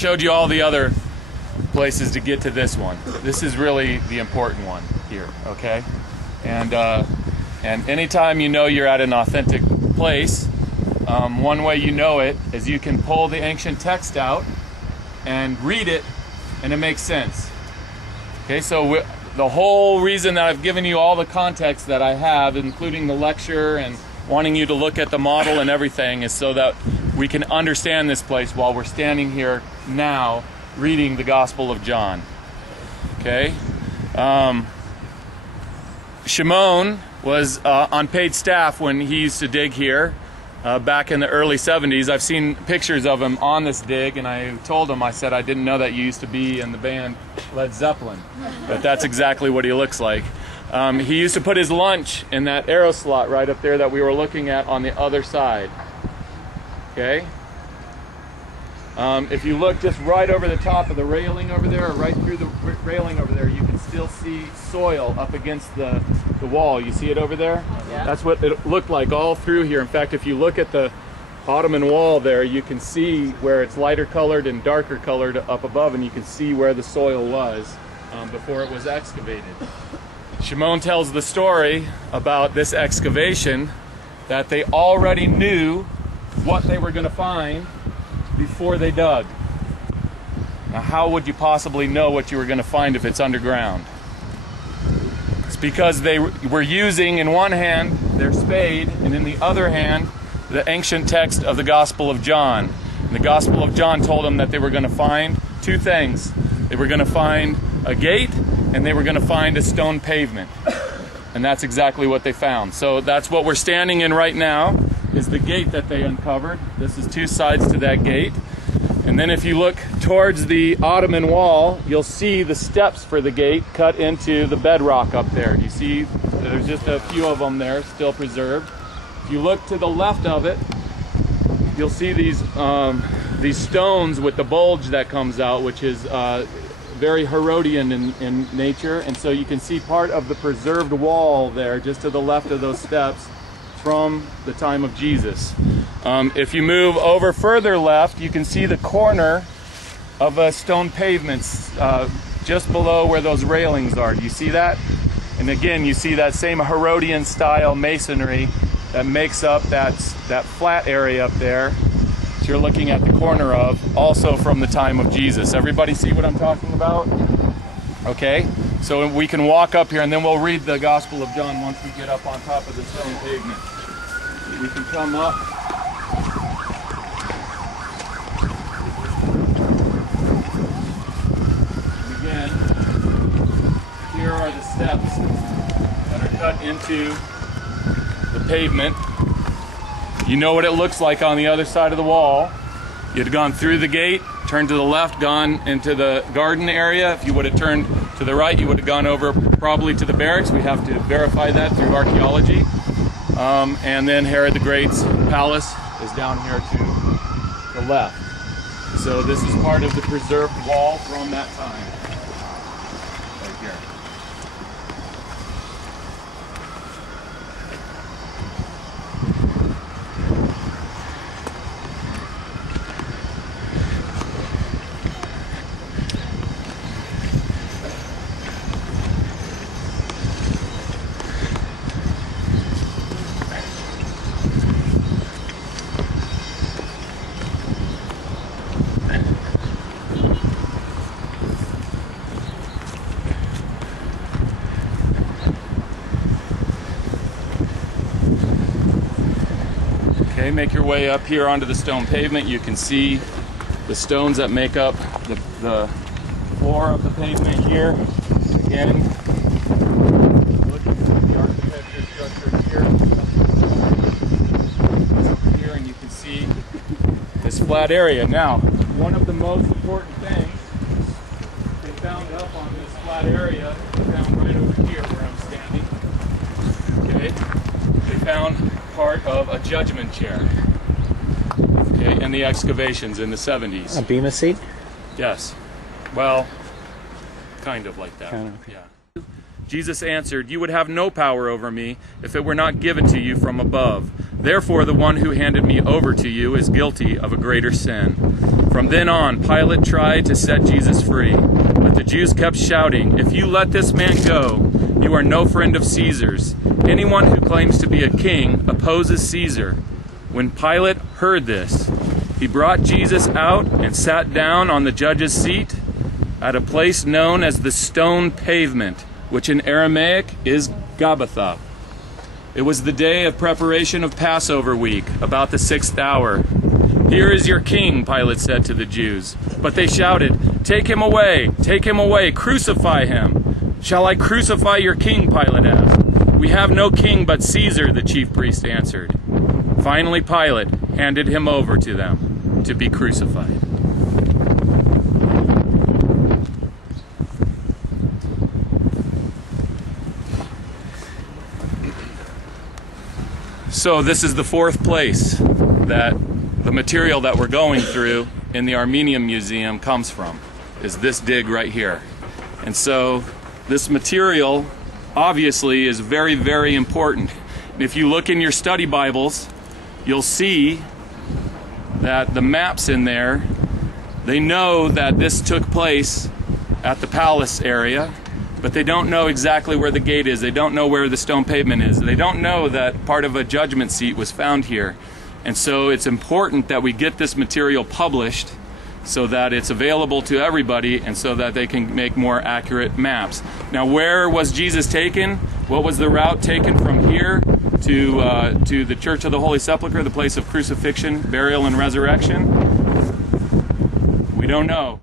showed you all the other places to get to this one. This is really the important one here, okay? And anytime you know you're at an authentic place, one way you know it is you can pull the ancient text out and read it, and it makes sense. Okay, so the whole reason that I've given you all the context that I have, including the lecture and wanting you to look at the model and everything, is so that we can understand this place while we're standing here now reading the Gospel of John. Okay? Shemon was on paid staff when he used to dig here back in the early 70s. I've seen pictures of him on this dig, and I told him, I said, I didn't know that you used to be in the band Led Zeppelin, but that's exactly what he looks like. He used to put his lunch in that arrow slot right up there that we were looking at on the other side. Okay? If you look just right over the top of the railing over there, or right through the railing over there, you can still see soil up against the wall. You see it over there? Yeah. That's what it looked like all through here. In fact, if you look at the Ottoman wall there, you can see where it's lighter colored and darker colored up above, and you can see where the soil was before it was excavated. Shemon tells the story about this excavation, that they already knew what they were going to find before they dug. Now, how would you possibly know what you were going to find if it's underground? It's because they were using in one hand their spade, and in the other hand the ancient text of the Gospel of John. And the Gospel of John told them that they were going to find two things. They were going to find a gate, and they were going to find a stone pavement. And that's exactly what they found. So that's what we're standing in right now, is the gate that they uncovered. This is two sides to that gate. And then if you look towards the Ottoman wall, you'll see the steps for the gate cut into the bedrock up there. You see there's just a few of them there still preserved. If you look to the left of it, you'll see these stones with the bulge that comes out, which is very Herodian in nature. And so you can see part of the preserved wall there just to the left of those steps from the time of Jesus. If you move over further left, you can see the corner of a stone pavement just below where those railings are. Do you see that? And again, you see that same Herodian style masonry that makes up that flat area up there that you're looking at the corner of, also from the time of Jesus. Everybody see what I'm talking about? Okay, so we can walk up here and then we'll read the Gospel of John once we get up on top of the stone pavement. We can come up. And again, here are the steps that are cut into the pavement. You know what it looks like on the other side of the wall. You'd gone through the gate, turned to the left, gone into the garden area. If you would have turned to the right, you would have gone over probably to the barracks. We have to verify that through archaeology. And then Herod the Great's palace is down here to the left. So this is part of the preserved wall from that time. Right here. Okay, make your way up here onto the stone pavement. You can see the stones that make up the floor of the pavement here. Again, looking at the architecture structure here. Over here, and you can see this flat area. Now, one of the most important things they found up on this flat area, they found right over here where I'm standing. Okay, they found part of a judgment chair, okay, in the excavations in the 70s. A bema seat? Yes. Well, kind of like that. Kind of. Yeah. Jesus answered, "You would have no power over me if it were not given to you from above. Therefore, the one who handed me over to you is guilty of a greater sin." From then on, Pilate tried to set Jesus free, but the Jews kept shouting, "If you let this man go, you are no friend of Caesar's. Anyone who claims to be a king opposes Caesar." When Pilate heard this, he brought Jesus out and sat down on the judge's seat at a place known as the Stone Pavement, which in Aramaic is Gabbatha. It was the day of preparation of Passover week, about the 6th hour. "Here is your king," Pilate said to the Jews. But they shouted, take him away, crucify him." "Shall I crucify your king?" Pilate asked. "We have no king but Caesar," the chief priest answered. Finally, Pilate handed him over to them to be crucified. So this is the fourth place that the material that we're going through in the Armenian Museum comes from, is this dig right here. And so this material obviously is very, very important. And if you look in your study Bibles, you'll see that the maps in there, they know that this took place at the palace area, but they don't know exactly where the gate is. They don't know where the stone pavement is. They don't know that part of a judgment seat was found here. And so it's important that we get this material published so that it's available to everybody and so that they can make more accurate maps. Now, where was Jesus taken? What was the route taken from here to the Church of the Holy Sepulchre, the place of crucifixion, burial, and resurrection? We don't know.